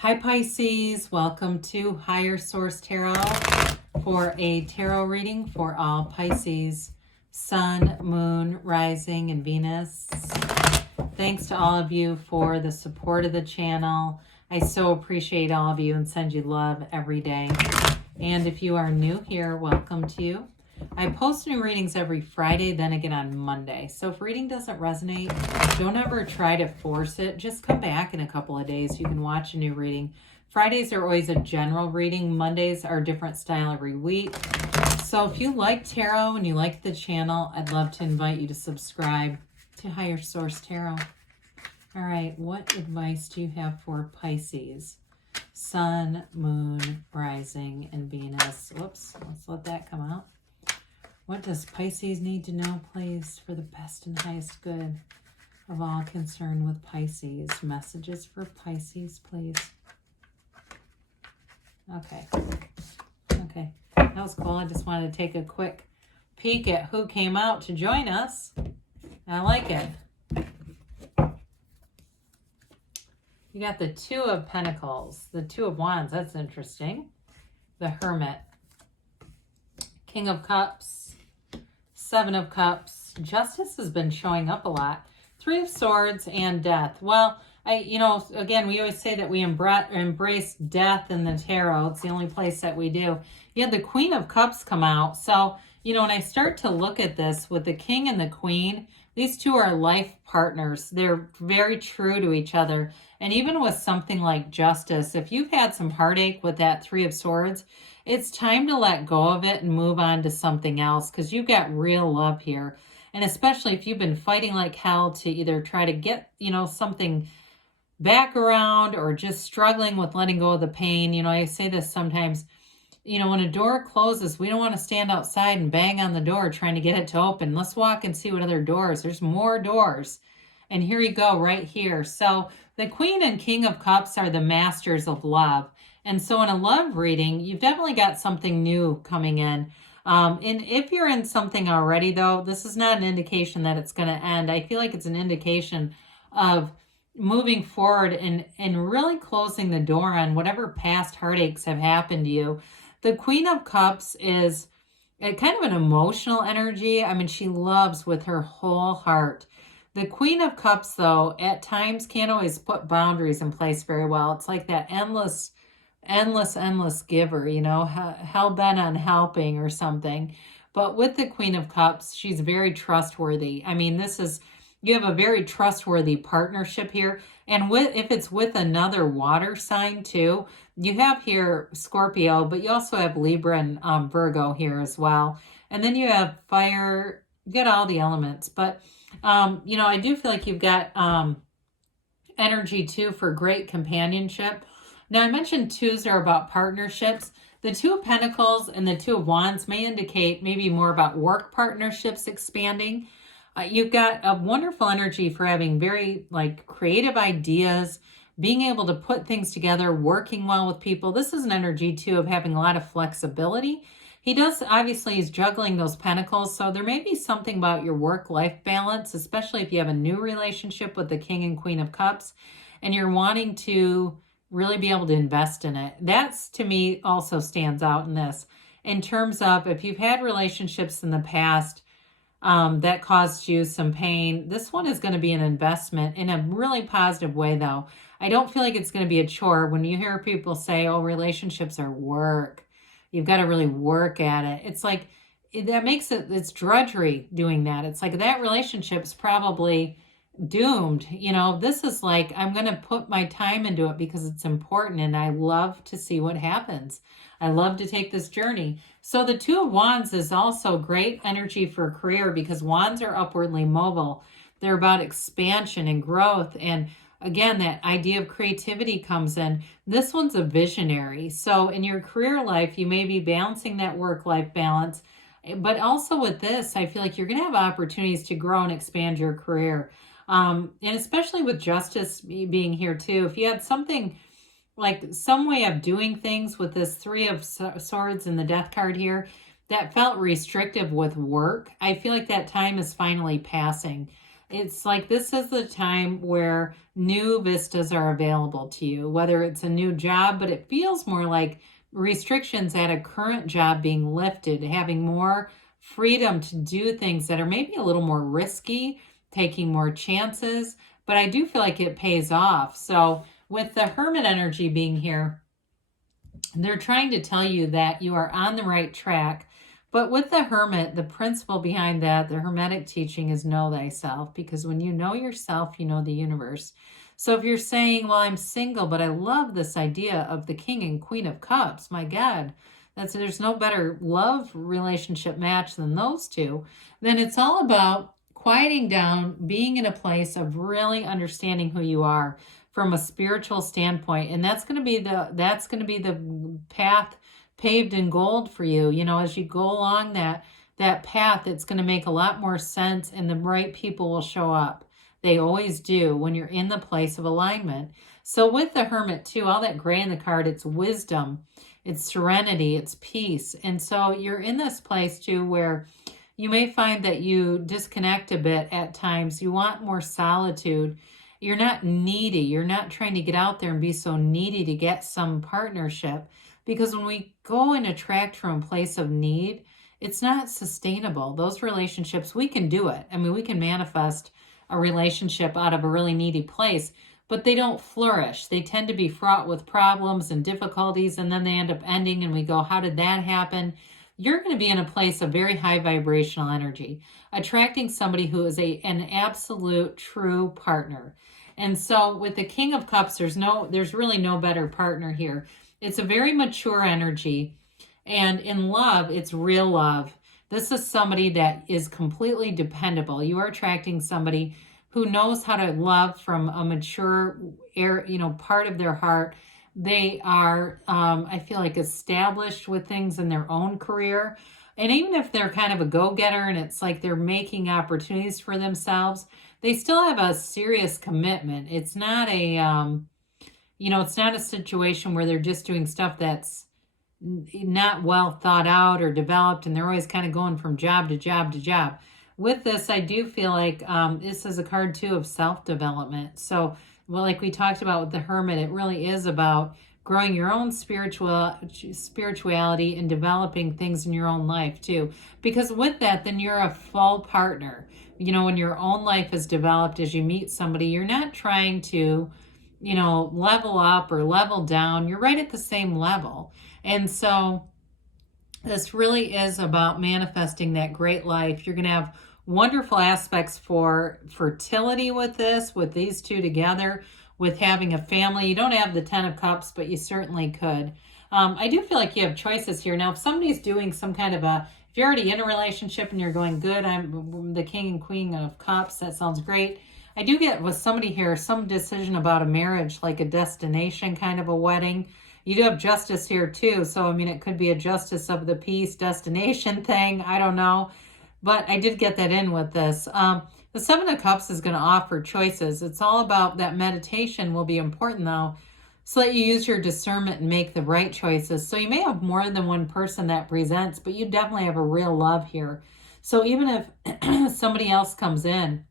Hi Pisces, welcome to Higher Source Tarot for a tarot reading for all Pisces, Sun, Moon, Rising, and Venus. Thanks to all of you for the support of the channel. I so appreciate all of you and send you love every day. And if you are new here, welcome to you. I post new readings every Friday, then again on Monday. So if reading doesn't resonate, don't ever try to force it. Just come back in a couple of days. You can watch a new reading. Fridays are always a general reading. Mondays are a different style every week. So if you like tarot and you like the channel, I'd love to invite you to subscribe to Higher Source Tarot. All right, what advice do you have for Pisces? Sun, Moon, Rising, and Venus. Whoops, let's let that come out. What does Pisces need to know, please, for the best and highest good of all concerned with Pisces? Messages for Pisces, please. Okay. That was cool. I just wanted to take a quick peek at who came out to join us. I like it. You got the Two of Pentacles, the Two of Wands. That's interesting. The Hermit. King of Cups. Seven of Cups. Justice has been showing up a lot. Three of Swords and Death. Well, again, we always say that we embrace death in the tarot. It's the only place that we do. You had the Queen of Cups come out. So, when I start to look at this with the King and the Queen, these two are life partners. They're very true to each other. And even with something like Justice, if you've had some heartache with that Three of Swords, it's time to let go of it and move on to something else because you've got real love here. And especially if you've been fighting like hell to either try to get, something back around or just struggling with letting go of the pain. I say this sometimes, when a door closes, we don't want to stand outside and bang on the door trying to get it to open. Let's walk and see what other doors. There's more doors. And here you go right here. So the Queen and King of Cups are the masters of love. And so in a love reading, you've definitely got something new coming in. And if you're in something already, though, this is not an indication that it's going to end. I feel like it's an indication of moving forward and really closing the door on whatever past heartaches have happened to you. The Queen of Cups is kind of an emotional energy. I mean, she loves with her whole heart. The Queen of Cups, though, at times can't always put boundaries in place very well. It's like that endless giver, hell-bent on helping or something. But with the Queen of Cups, she's very trustworthy. I mean, you have a very trustworthy partnership here. And if it's with another water sign too, you have here Scorpio, but you also have Libra and Virgo here as well. And then you have fire, you get all the elements. But, I do feel like you've got energy too for great companionship. Now, I mentioned twos are about partnerships. The Two of Pentacles and the Two of Wands may indicate maybe more about work partnerships expanding. You've got a wonderful energy for having very creative ideas, being able to put things together, working well with people. This is an energy too of having a lot of flexibility. He's juggling those pentacles. So there may be something about your work-life balance, especially if you have a new relationship with the King and Queen of Cups and you're wanting to really be able to invest in it. That's, to me, also stands out in this. In terms of if you've had relationships in the past that caused you some pain, this one is going to be an investment in a really positive way, though. I don't feel like it's going to be a chore. When you hear people say, oh, relationships are work, you've got to really work at it. It's like, that makes it's drudgery doing that. It's like that relationship's probably doomed. This is like, I'm going to put my time into it because it's important and I love to see what happens. I love to take this journey. So the Two of Wands is also great energy for career because wands are upwardly mobile. They're about expansion and growth. And again, that idea of creativity comes in. This one's a visionary. So in your career life, you may be balancing that work-life balance. But also with this, I feel like you're going to have opportunities to grow and expand your career. And especially with Justice being here too, if you had something like some way of doing things with this Three of Swords and the Death card here that felt restrictive with work, I feel like that time is finally passing. It's like this is the time where new vistas are available to you, whether it's a new job, but it feels more like restrictions at a current job being lifted, having more freedom to do things that are maybe a little more risky, taking more chances, but I do feel like it pays off. So with the Hermit energy being here, they're trying to tell you that you are on the right track. But with the Hermit, the principle behind that, the Hermetic teaching is know thyself, because when you know yourself, you know the universe. So if you're saying, well, I'm single, but I love this idea of the King and Queen of Cups, my God, there's no better love relationship match than those two, then it's all about quieting down, being in a place of really understanding who you are from a spiritual standpoint. And that's going to be the path paved in gold for you. You know, as you go along that path, it's going to make a lot more sense, and the right people will show up. They always do when you're in the place of alignment. So with the Hermit too, all that gray in the card, it's wisdom, it's serenity, it's peace. And so you're in this place too where you may find that you disconnect a bit at times. You want more solitude. You're not needy. You're not trying to get out there and be so needy to get some partnership. Because when we go and attract from a place of need, it's not sustainable. Those relationships, we can do it. I mean, we can manifest a relationship out of a really needy place, but they don't flourish. They tend to be fraught with problems and difficulties, and then they end up ending, and we go, how did that happen? You're going to be in a place of very high vibrational energy, attracting somebody who is an absolute true partner. And so with the King of Cups, there's really no better partner here. It's a very mature energy, and in love, it's real love. This is somebody that is completely dependable. You are attracting somebody who knows how to love from a mature part of their heart. They are, I feel like, established with things in their own career. And even if they're kind of a go-getter and it's like they're making opportunities for themselves, they still have a serious commitment. It's not it's not a situation where they're just doing stuff that's not well thought out or developed, and they're always kind of going from job to job to job. With this, I do feel like this is a card too of self-development. So, well, like we talked about with the Hermit, it really is about growing your own spirituality and developing things in your own life too. Because with that, then you're a full partner. You know, when your own life is developed, as you meet somebody, you're not trying to, level up or level down. You're right at the same level. And so this really is about manifesting that great life. You're going to have wonderful aspects for fertility with these two together, with having a family. You don't have the 10 of Cups, but you certainly could. I do feel like you have choices here. Now, if somebody's doing some kind of if you're already in a relationship and you're going, good, I'm the King and Queen of Cups, that sounds great. I do get with somebody here, some decision about a marriage, like a destination kind of a wedding. You do have Justice here too. So, I mean, it could be a justice of the peace destination thing. I don't know. But I did get that in with this. The Seven of Cups is going to offer choices. It's all about that meditation will be important though, so that you use your discernment and make the right choices. So you may have more than one person that presents, but you definitely have a real love here. So even if somebody else comes in,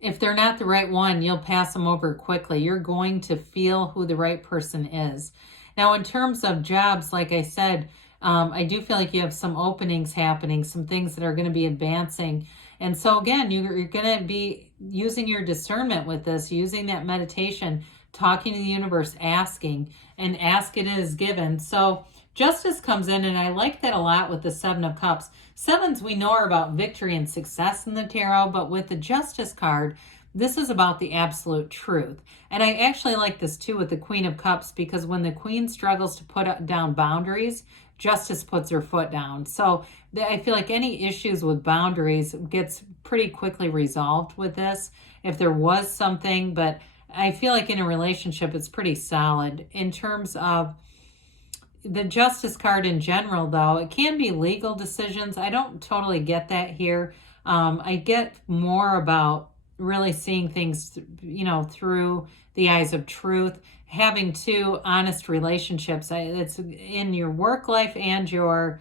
if they're not the right one, you'll pass them over quickly. You're going to feel who the right person is. Now, in terms of jobs, like I said, I do feel like you have some openings happening, some things that are going to be advancing. And so again, you're going to be using your discernment with this, using that meditation, talking to the universe, asking, and ask it is given. So Justice comes in, and I like that a lot with the Seven of Cups. Sevens we know are about victory and success in the tarot, but with the Justice card, this is about the absolute truth. And I actually like this too with the Queen of Cups, because when the Queen struggles to put down boundaries, Justice puts her foot down. So I feel like any issues with boundaries gets pretty quickly resolved with this, if there was something. But I feel like in a relationship, it's pretty solid. In terms of the Justice card in general, though, it can be legal decisions. I don't totally get that here. I get more about really seeing things, through the eyes of truth, having two honest relationships. It's in your work life and your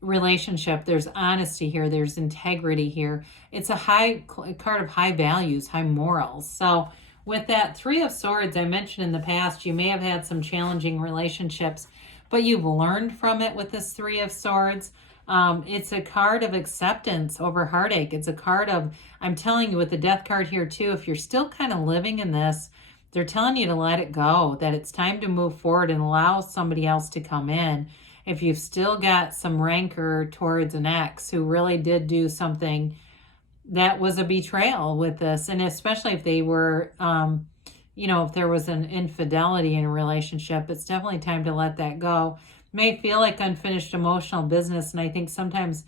relationship. There's honesty here. There's integrity here. It's a card of high values, high morals. So with that Three of Swords, I mentioned in the past, you may have had some challenging relationships, but you've learned from it with this Three of Swords. It's a card of acceptance over heartache. It's a card of, I'm telling you with the Death card here too, if you're still kind of living in this, they're telling you to let it go, that it's time to move forward and allow somebody else to come in. If you've still got some rancor towards an ex who really did do something that was a betrayal with this, and especially if they were, if there was an infidelity in a relationship, it's definitely time to let that go. It may feel like unfinished emotional business, and I think sometimes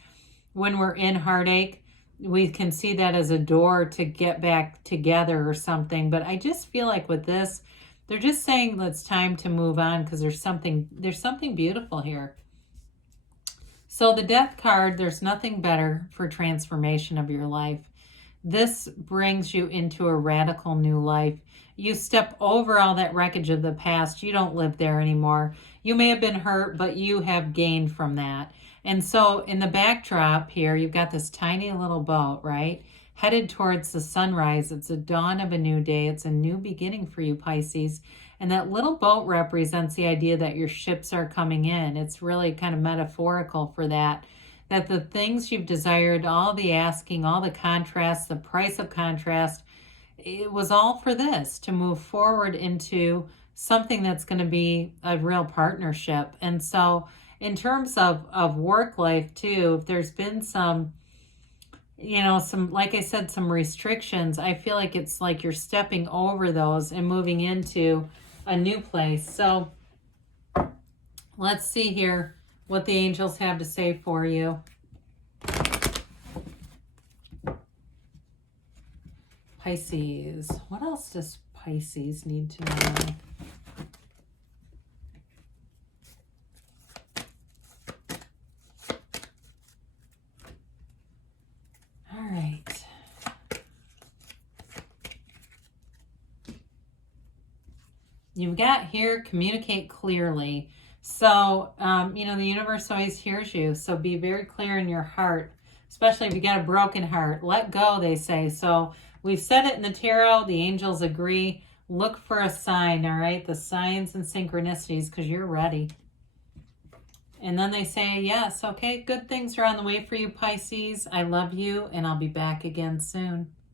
when we're in heartache, we can see that as a door to get back together or something. But I just feel like with this, they're just saying it's time to move on because there's something beautiful here. So the Death card, there's nothing better for transformation of your life. This brings you into a radical new life. You step over all that wreckage of the past. You don't live there anymore. You may have been hurt, but you have gained from that. And so in the backdrop here, you've got this tiny little boat, right? Headed towards the sunrise. It's a dawn of a new day. It's a new beginning for you, Pisces. And that little boat represents the idea that your ships are coming in. It's really kind of metaphorical for that. That the things you've desired, all the asking, all the contrast, the price of contrast, it was all for this, to move forward into something that's going to be a real partnership. And so in terms of work life too, if there's been some, like I said, some restrictions, I feel like it's like you're stepping over those and moving into a new place. So let's see here what the angels have to say for you. Pisces. What else does Pisces need to know? All right. You've got here, communicate clearly. So, the universe always hears you. So be very clear in your heart, especially if you got a broken heart. Let go, they say. So we've said it in the tarot. The angels agree. Look for a sign, all right? The signs and synchronicities, because you're ready. And then they say, yes, okay, good things are on the way for you, Pisces. I love you, and I'll be back again soon.